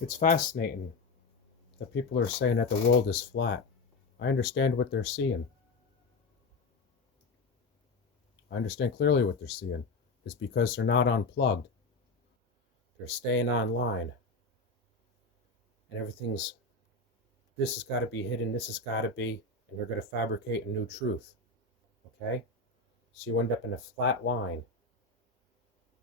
It's fascinating that people are saying that the world is flat. I understand what they're seeing. I understand clearly what they're seeing. It's because they're not unplugged. They're staying online. And everything's, this has got to be hidden, this has got to be, and they're going to fabricate a new truth. Okay? So you end up in a flat line.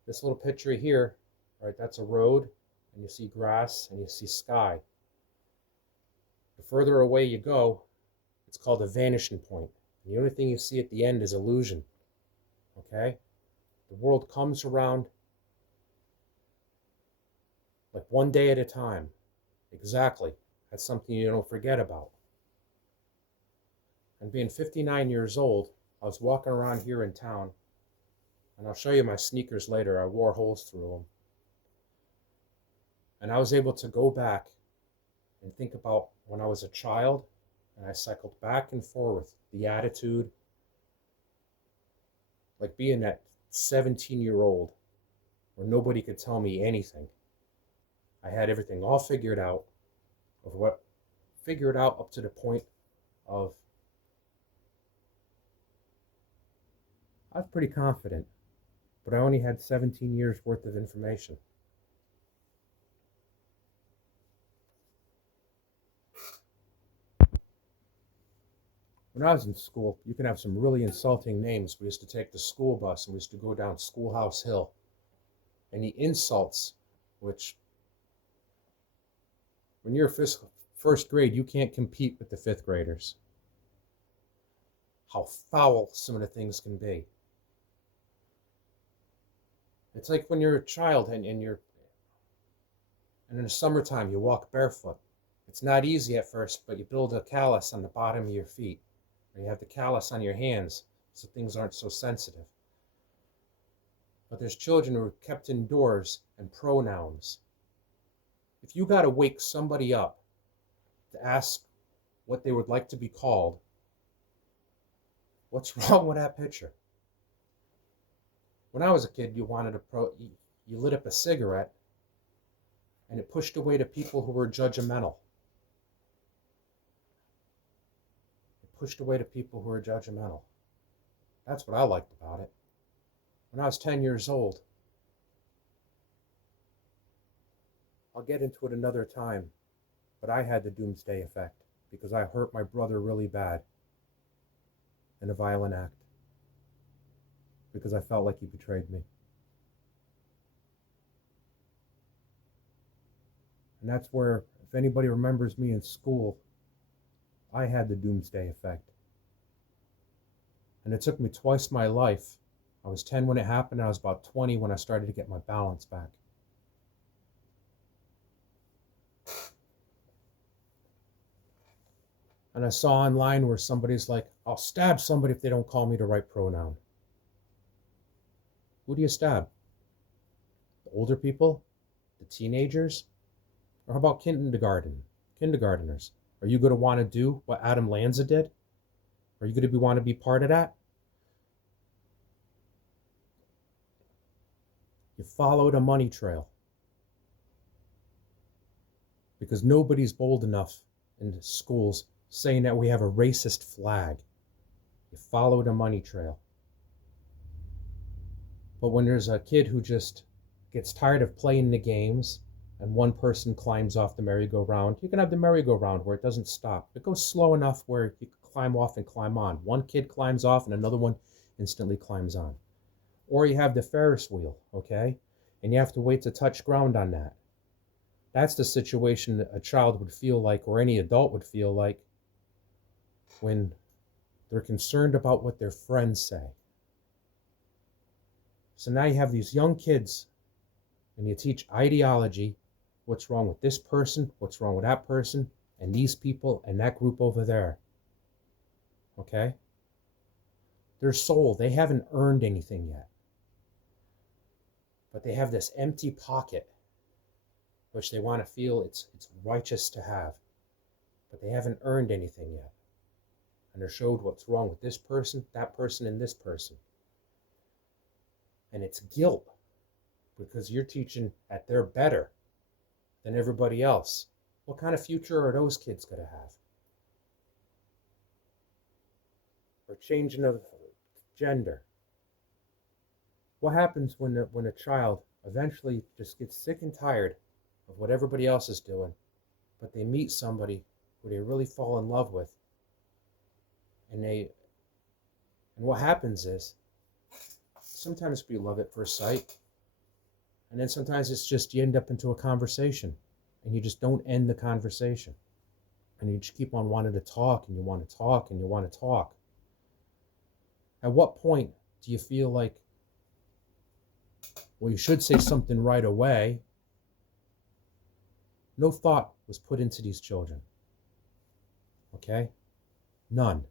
This little picture here, right, that's a road, and you see grass, and you see sky. The further away you go, it's called a vanishing point. And the only thing you see at the end is illusion. Okay? The world comes around like one day at a time. Exactly. That's something you don't forget about. And being 59 years old, I was walking around here in town, and I'll show you my sneakers later. I wore holes through them. And I was able to go back and think about when I was a child, and I cycled back and forth, the attitude, like being that 17-year-old where nobody could tell me anything. I had everything all figured out, up to the point of I was pretty confident, but I only had 17 years worth of information. When I was in school, you can have some really insulting names. We used to take the school bus and we used to go down Schoolhouse Hill. And the insults, which when you're first grade, you can't compete with the fifth graders. How foul some of the things can be. It's like when you're a child and in the summertime you walk barefoot. It's not easy at first, but you build a callus on the bottom of your feet. Or you have the callus on your hands so things aren't so sensitive. But there's children who are kept indoors and pronouns. If you got to wake somebody up to ask what they would like to be called, what's wrong with that picture? When I was a kid, you lit up a cigarette and it pushed away the people who were judgmental. It pushed away the people who were judgmental. That's what I liked about it. When I was 10 years old, I'll get into it another time, but I had the doomsday effect because I hurt my brother really bad in a violent act because I felt like he betrayed me. And that's where, if anybody remembers me in school, I had the doomsday effect. And it took me twice my life. I was 10 when it happened, and I was about 20 when I started to get my balance back. And I saw online where somebody's like, I'll stab somebody if they don't call me the right pronoun. Who do you stab? The older people? The teenagers? Or how about kindergarteners? Are you going to want to do what Adam Lanza did? Are you going to want to be part of that? You followed a money trail. Because nobody's bold enough in the schools saying that we have a racist flag. You followed a money trail. But when there's a kid who just gets tired of playing the games and one person climbs off the merry-go-round, you can have the merry-go-round where it doesn't stop. It goes slow enough where you can climb off and climb on. One kid climbs off and another one instantly climbs on. Or you have the Ferris wheel, okay? And you have to wait to touch ground on that. That's the situation that a child would feel like, or any adult would feel like, when they're concerned about what their friends say. So now you have these young kids, and you teach ideology, what's wrong with this person, what's wrong with that person, and these people, and that group over there. Okay? Their soul, they haven't earned anything yet. But they have this empty pocket, which they want to feel it's righteous to have. But they haven't earned anything yet. And they're showed what's wrong with this person, and this person. And it's guilt, because you're teaching that they're better. than everybody else. What kind of future are those kids going to have? Or changing of gender. What happens when a child eventually just gets sick and tired of what everybody else is doing, but they meet somebody who they really fall in love with, and what happens is sometimes we love at first sight, and then sometimes it's just you end up into a conversation, and you just don't end the conversation, and you just keep on wanting to talk, and you want to talk, and you want to talk. At what point do you feel like, well, you should say something right away? No thought was put into these children. Okay? None.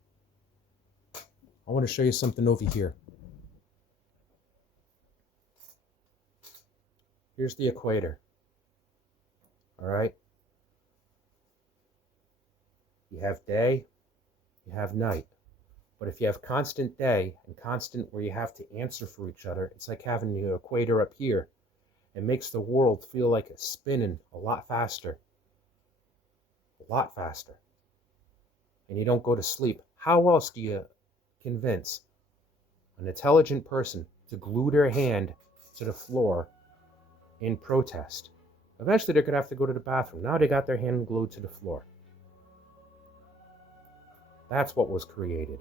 I want to show you something over here. Here's the equator. All right? You have day, you have night. But if you have constant day and constant where you have to answer for each other, it's like having the equator up here. It makes the world feel like it's spinning a lot faster. A lot faster. And you don't go to sleep. How else do you convince an intelligent person to glue their hand to the floor in protest? Eventually they're going to have to go to the bathroom. Now they got their hand glued to the floor. That's what was created.